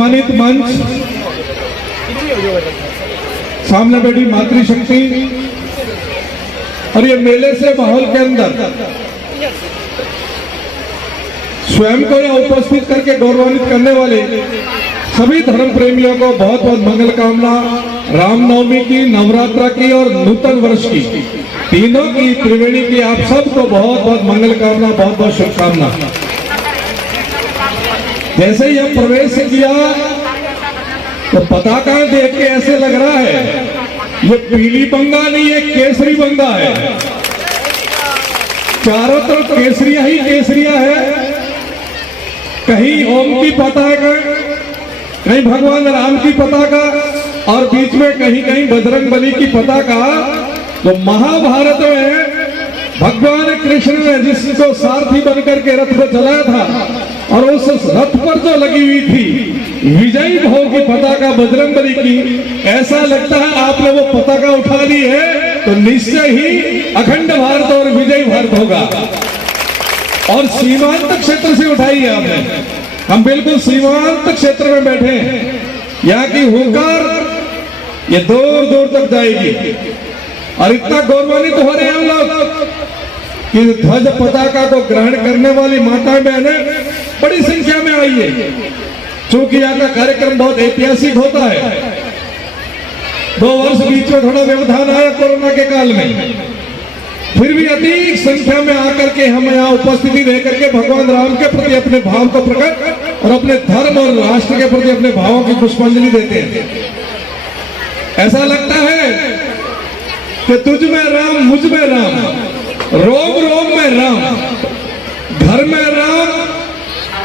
सम्मानित मंच, सामने बैठी मातृशक्ति और ये मेले से माहौल के अंदर स्वयं को यहाँ उपस्थित करके गौरवान्वित करने वाले सभी धर्म प्रेमियों को बहुत बहुत मंगल कामना। रामनवमी की, नवरात्रा की और नूतन वर्ष की, तीनों की, त्रिवेणी की आप सबको बहुत बहुत मंगल कामना, बहुत बहुत शुभकामना। जैसे ही हम प्रवेश किया तो पताका देख के ऐसे लग रहा है ये पीली बंगा नहीं, ये केसरी बंगा है। चारों तरफ केसरिया ही केसरिया है। कहीं ओम की पताका, कहीं भगवान राम की पताका और बीच में कहीं कहीं बजरंग बली की पताका। तो महाभारत में भगवान कृष्ण ने जिसको सारथी बनकर के रथ को चलाया था और उस रथ पर जो लगी हुई थी विजयी भाव की पताका बजरंग बली की, ऐसा लगता है आपने वो पताका उठा ली है तो निश्चय ही अखंड भारत और विजयी भारत होगा। और सीमांत क्षेत्र से उठाई है आपने। हम बिल्कुल सीमांत क्षेत्र में बैठे हैं। यहाँ की हुंकार ये दूर दूर तक जाएगी और इतना गौरवान्वित हो रहे हैं हम लोग कि ध्वज पताका को ग्रहण करने वाली माताएं बहनें बड़ी संख्या में आई है। चूंकि यहाँ का कार्यक्रम बहुत ऐतिहासिक होता है। 2 वर्ष बीच में थोड़ा व्यवधान आया कोरोना के काल में, फिर भी अधिक संख्या में आकर के हम यहाँ उपस्थिति रह करके भगवान राम के प्रति अपने भाव को प्रकट और अपने धर्म और राष्ट्र के प्रति अपने भावों की पुष्पांजलि देते हैं। ऐसा लगता है कि तुझ में राम, मुझ में राम, रोम रोम में राम, घर में राम,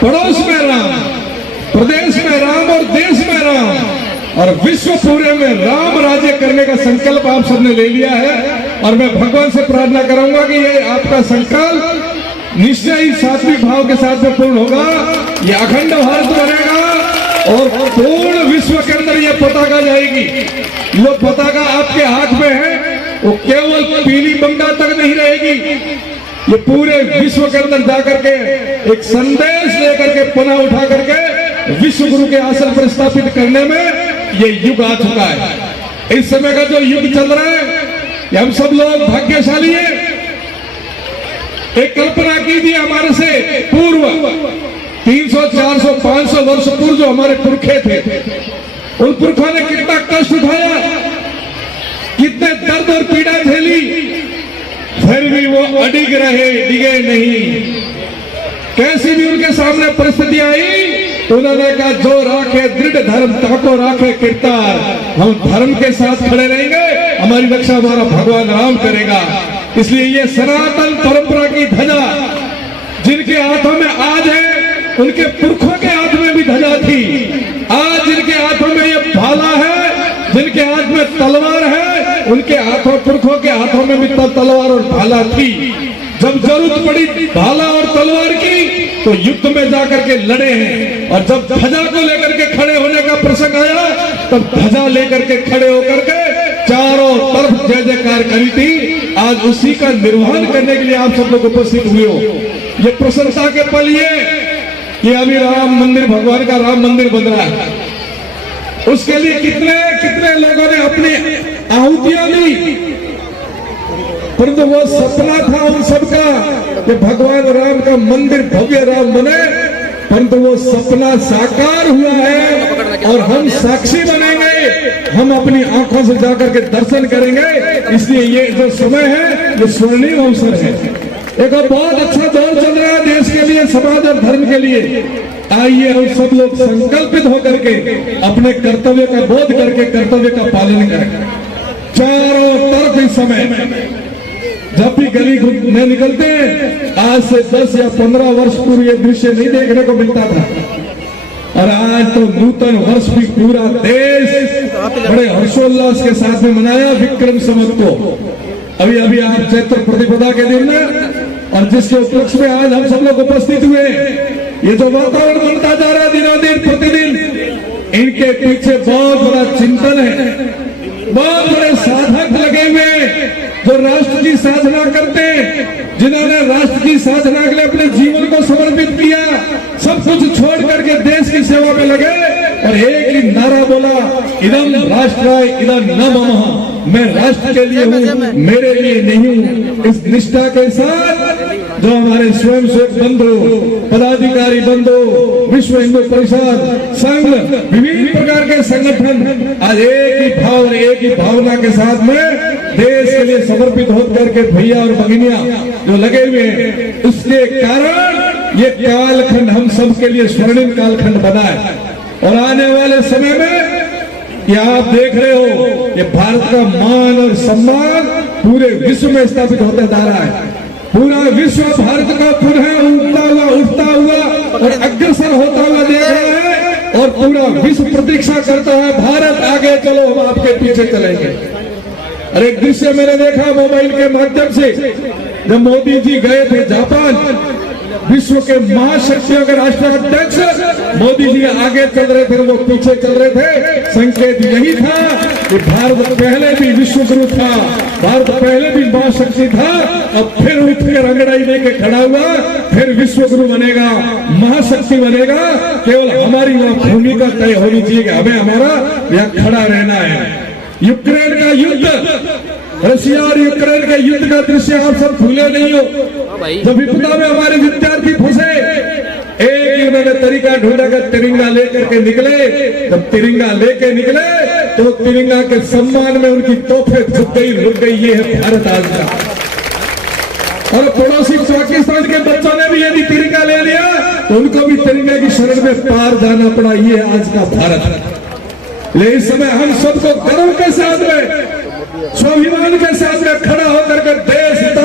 पड़ोस में राम, प्रदेश में राम और देश में राम और विश्व पूरे में राम राज्य करने का संकल्प आप सबने ले लिया है। और मैं भगवान से प्रार्थना करूंगा कि ये आपका संकल्प निश्चय ही सात्विक भाव के साथ में पूर्ण होगा। ये अखंड भारत बनेगा और पूर्ण विश्व के अंदर ये पताका जाएगी। जो पताका आपके हाथ में है वो केवल पीली बंगा तक नहीं रहेगी, ये पूरे विश्व के अंदर जाकर के एक संदेश लेकर के पुनः उठा करके विश्व गुरु के आसन पर स्थापित करने में ये युग आ चुका है। इस समय का जो युग चल रहा है ये हम सब लोग भाग्यशाली हैं। एक कल्पना कीजिए हमारे से पूर्व 300, 400, 500 वर्ष पूर्व जो हमारे पुरखे थे, उन पुरखों ने कितना कष्ट उठाया, कितने दर्द और पीड़ा झेली, फिर भी वो अडिग रहे, डिगे नहीं। कैसी भी उनके सामने परिस्थिति आई तो उन्होंने कहा जो राखे दृढ़ धर्म ताको राखे किरतार। हम धर्म के साथ खड़े रहेंगे, हमारी रक्षा हमारा भगवान राम करेगा। इसलिए ये सनातन परंपरा की ध्वजा जिनके हाथों में आज है, उनके पुरखों के हाथ में भी ध्वजा थी। आज जिनके हाथों में ये भाला है, जिनके हाथ में तलवार है, उनके हाथों, पुरखों के हाथों में भी तलवार और भाला थी। जब जरूरत पड़ी भाला और तलवार की तो युद्ध में जाकर के लड़े हैं, और जब ध्वजा को लेकर के खड़े होने का प्रसंग आया तब ध्वजा लेकर के खड़े होकर के चारों तरफ जय जयकार करी थी। आज उसी का निर्वहन करने के लिए आप सब लोग उपस्थित हुए हो। ये प्रशंसा के पल ये अभी राम मंदिर, भगवान का राम मंदिर बन रहा है, उसके लिए कितने कितने लोगों ने अपनी आहुतियां दी, परंतु वो सपना था उन सबका कि भगवान राम का मंदिर भव्य राम बने, परंतु वो सपना साकार हुआ है और हम साक्षी बनेंगे, हम अपनी आंखों से जाकर के दर्शन करेंगे। इसलिए ये जो समय है ये स्वर्णिम अवसर है। एक बहुत अच्छा दौर चल रहा है देश के लिए, समाज और धर्म के लिए। आइए हम सब लोग संकल्पित होकर के अपने कर्तव्य का बोध करके कर्तव्य का पालन करें। चारों तरफ इस समय जब भी गली में निकलते हैं, आज से 10 या 15 वर्ष पूर्व ये दृश्य नहीं देखने को मिलता था, और आज तो नूतन वर्ष भी पूरा देश बड़े हर्षोल्लास के साथ में मनाया विक्रम संवत को। अभी अभी आप चैत्र प्रतिपदा के दिन में और जिसके उपलक्ष्य में आज हम सब लोग उपस्थित हुए, ये जो वातावरण बनता जा रहा है दिनों दिन प्रतिदिन, इनके पीछे बहुत बड़ा चिंतन है। बहुत बड़े साधक लगे हुए जो राष्ट्र की साधना करते हैं, जिन्होंने राष्ट्र की साधना के लिए अपने जीवन को समर्पित किया, सब कुछ छोड़ करके देश की सेवा में लगे और और एक ही नारा बोला, इदम राष्ट्राय इदम न मम, मैं राष्ट्र के लिए हूँ, मेरे लिए नहीं हूँ। इस निष्ठा के साथ जो हमारे स्वयंसेवक बंधु, पदाधिकारी बंधु, विश्व हिंदू परिषद, संघ, विभिन्न प्रकार के संगठन आज एक ही भाव और एक ही भावना के साथ में देश के लिए समर्पित होकर के भैया और भगिनियां जो लगे हुए हैं, उसके कारण ये कालखंड हम सब के लिए स्वर्णिम कालखंड बना है। और आने वाले समय में ये आप देख रहे हो, ये भारत का मान और सम्मान पूरे विश्व में स्थापित होता जा रहा है। पूरा विश्व भारत का पुनः उठता हुआ और अग्रसर होता हुआ देख रहा है और पूरा विश्व प्रतीक्षा करता है, भारत आगे चलो, हम आपके पीछे चलेंगे। और एक दृश्य मैंने देखा मोबाइल के माध्यम से, जब मोदी जी गए थे जापान, विश्व के महाशक्तियों के राष्ट्राध्यक्ष मोदी जी आगे चल रहे थे, वो पीछे चल रहे थे। संकेत यही था कि भारत पहले भी विश्व गुरु था, भारत पहले भी महाशक्ति था, अब फिर उठ के अंगड़ाई लेके खड़ा हुआ, फिर विश्व गुरु बनेगा, महाशक्ति बनेगा। केवल हमारी वहां भूमिका तय होनी चाहिए कि हमें हमारा यहाँ खड़ा रहना है। यूक्रेन का युद्ध, रशिया और यूक्रेन के युद्ध का दृश्य आप सब भूले नहीं हो। जब विपदा में हमारे विद्यार्थी फंसे, एक ही उन्होंने तरीका ढूंढा कि तिरंगा लेकर के निकले। जब तिरंगा लेके निकले तो तिरंगा के सम्मान में उनकी तोहफे झुक गई, रुक गई। ये है भारत आज का। और पड़ोसी पाकिस्तान के बच्चों ने भी यदि तिरंगा ले लिया तो उनको भी तिरंगे की शरण में पार जाना पड़ा। ये आज का भारत। लेकिन इस समय हम सबको गर्व के साथ में, स्वाभिमान के साथ में खड़ा होकर के देश हित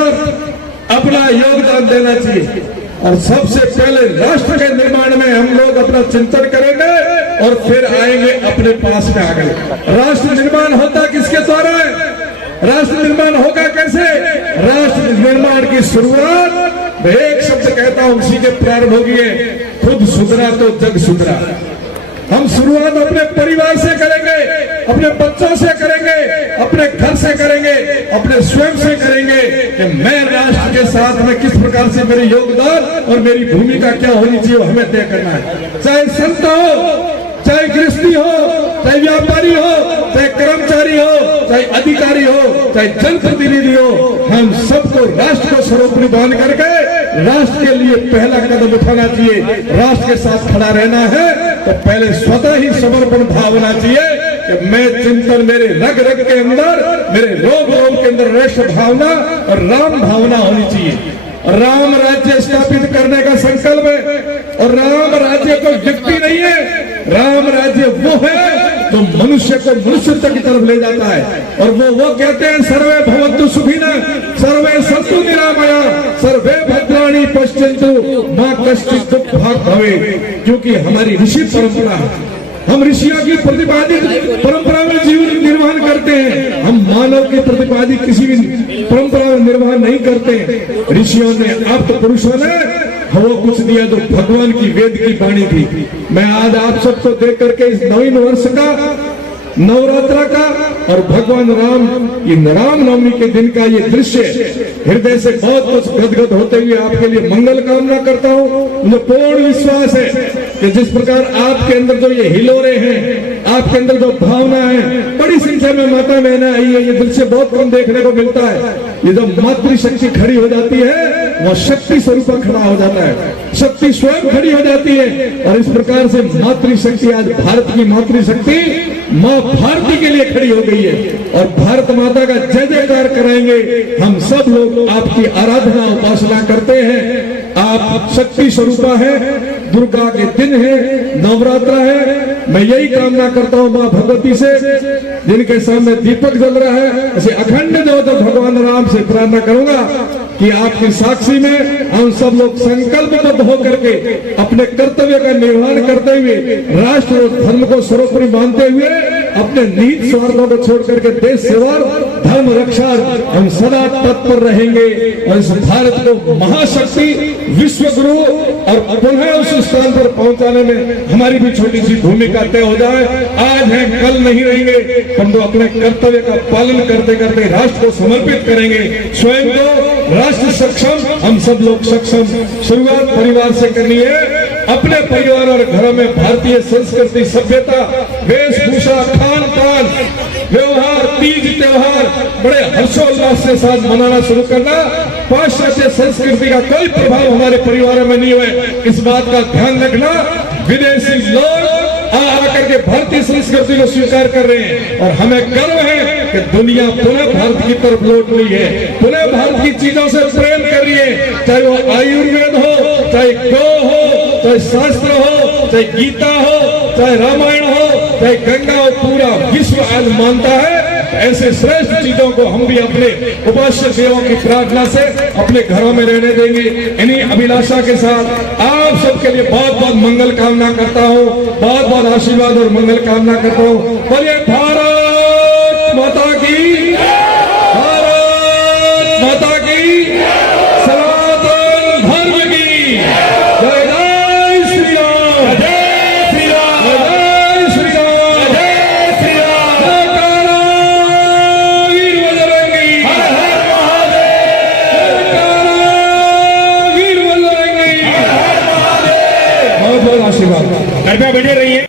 अपना योगदान देना चाहिए। और सबसे पहले राष्ट्र के निर्माण में हम लोग अपना चिंतन करेंगे और फिर आएंगे अपने पास में आगे। राष्ट्र निर्माण होता किसके द्वारा है? राष्ट्र निर्माण होगा कैसे? राष्ट्र निर्माण की शुरुआत मैं एक शब्द कहता हूं, उसी के प्रारंभ होगी है, खुद सुधरा तो जग सुधरा। हम शुरुआत अपने परिवार से करेंगे, अपने बच्चों से करेंगे, अपने घर से करेंगे, अपने स्वयं से करेंगे कि मैं राष्ट्र के साथ में किस प्रकार से मेरे योगदान और मेरी भूमिका क्या होनी चाहिए, हमें तय करना है। चाहे संत हो, चाहे गृहस्थी हो, चाहे व्यापारी हो, चाहे कर्मचारी हो, चाहे अधिकारी हो, चाहे जनप्रतिनिधि हो, हम सबको राष्ट्र को सर्वोपरि मान करके राष्ट्र के लिए पहला कदम उठाना चाहिए। राष्ट्र के साथ खड़ा रहना है तो पहले स्वतः ही समर्पण भाव होना चाहिए कि मैं चिंतन, मेरे रग रग के अंदर, मेरे रोम रोम के अंदर राष्ट्र भावना और राम भावना होनी चाहिए। राम राज्य स्थापित करने का संकल्प है। और राम राज्य कोई व्यक्ति नहीं है, राम राज्य वो है जो मनुष्य को मनुष्यता की तरफ ले जाता है। और वो कहते हैं सर्वे भवन्तु सुखिनः, सर्वे सन्तु निरामया, सर्वे भद्राणि पश्यन्तु मा कश्चित् दुःखभाग् भवेत्। क्योंकि हमारी ऋषि परंपरा है, हम ऋषियों की प्रतिपादित परंपरा में जीवन निर्वाह करते हैं। हम मानव के प्रतिपादित किसी भी परंपरा में निर्वाह नहीं करते। ऋषियों ने, आप पुरुषों ने वो कुछ दिया तो भगवान की वेद की वाणी थी। मैं आज आप सबको देख करके इस नवीन वर्ष का, नवरात्रा का और भगवान राम की रामनवमी के दिन का ये दृश्य हृदय से बहुत कुछ गदगद होते हुए आपके लिए मंगल कामना करता हूँ। मुझे पूर्ण विश्वास है कि जिस प्रकार आपके अंदर जो ये हिलोरे हैं, आपके अंदर जो भावना है, बड़ी संख्या में माता बहनें आई है। ये दृश्य बहुत कम देखने को मिलता है। ये जो मातृशक्ति खड़ी हो जाती है वो शक्ति स्वरूप खड़ा हो जाता है, शक्ति स्वयं खड़ी हो जाती है। और इस प्रकार से मातृशक्ति आज भारत की मातृशक्ति माँ भारती के लिए खड़ी हो गई है। और भारत माता का जय जयकार कराएंगे। हम सब लोग आपकी आराधना उपासना करते हैं। आप शक्ति स्वरूपा है, दुर्गा के दिन है, नवरात्रा है। मैं यही कामना करता हूँ माँ भगवती से, जिनके सामने दीपक जल रहा है, ऐसे अखंड ज्योत भगवान राम से प्रार्थना करूंगा कि आपकी साक्षी में हम सब लोग संकल्पबद्ध होकर के अपने कर्तव्य का निर्वहन करते हुए, राष्ट्र और धर्म को सर्वोपरि मानते हुए, अपने निहित स्वार्थों को छोड़ करके देश सेवा, धर्म रक्षा हम सदा तत्पर रहेंगे। और इस भारत को महाशक्ति, विश्व गुरु और पुनः उस स्थान पर पहुंचाने में हमारी भी छोटी सी भूमिका तय हो जाए। आज है, कल नहीं रहेंगे, परंतु अपने कर्तव्य का पालन करते करते राष्ट्र को समर्पित करेंगे। स्वयं को राष्ट्र सक्षम, हम सब लोग सक्षम। शुरुआत परिवार से करनी है। अपने परिवार और घरों में भारतीय संस्कृति, सभ्यता, वेशभूषा, खान पान, व्यवहार, तीज त्योहार बड़े हर्षोल्लास के साथ मनाना शुरू करना। पाश्चात्य संस्कृति का कोई प्रभाव हमारे परिवारों में नहीं हुए, इस बात का ध्यान रखना। विदेशी लोग आकर के भारतीय संस्कृति को स्वीकार कर रहे हैं और हमें गर्व है कि दुनिया पुनः भारत की तरफ लौट रही है, पुनः भारत की चीजों से प्रेम कर रही है। चाहे वो आयुर्वेद हो, चाहे गौ हो, चाहे शास्त्र हो, चाहे गीता हो, चाहे रामायण हो, चाहे गंगा हो, पूरा विश्व आज मानता है। ऐसे श्रेष्ठ चीजों को हम भी अपने उपास्य देवों की प्रार्थना से अपने घरों में रहने देंगे। इन्हीं अभिलाषा के साथ आप सबके लिए बहुत बहुत मंगल कामना करता हूँ, बहुत बहुत आशीर्वाद और मंगल कामना करता हूँ। बोलिए भारत माता की, भारत माता की, सनातन धर्म की जय। जय श्री राम, जय श्री राम, जय श्री राम, जय श्री राम। जयकारा वीर बजरंगी, हर हर महादेव। जयकारा वीर बजरंगी, हर हर महादेव। बहुत बहुत आशीर्वाद। कृपया बैठे रहिए।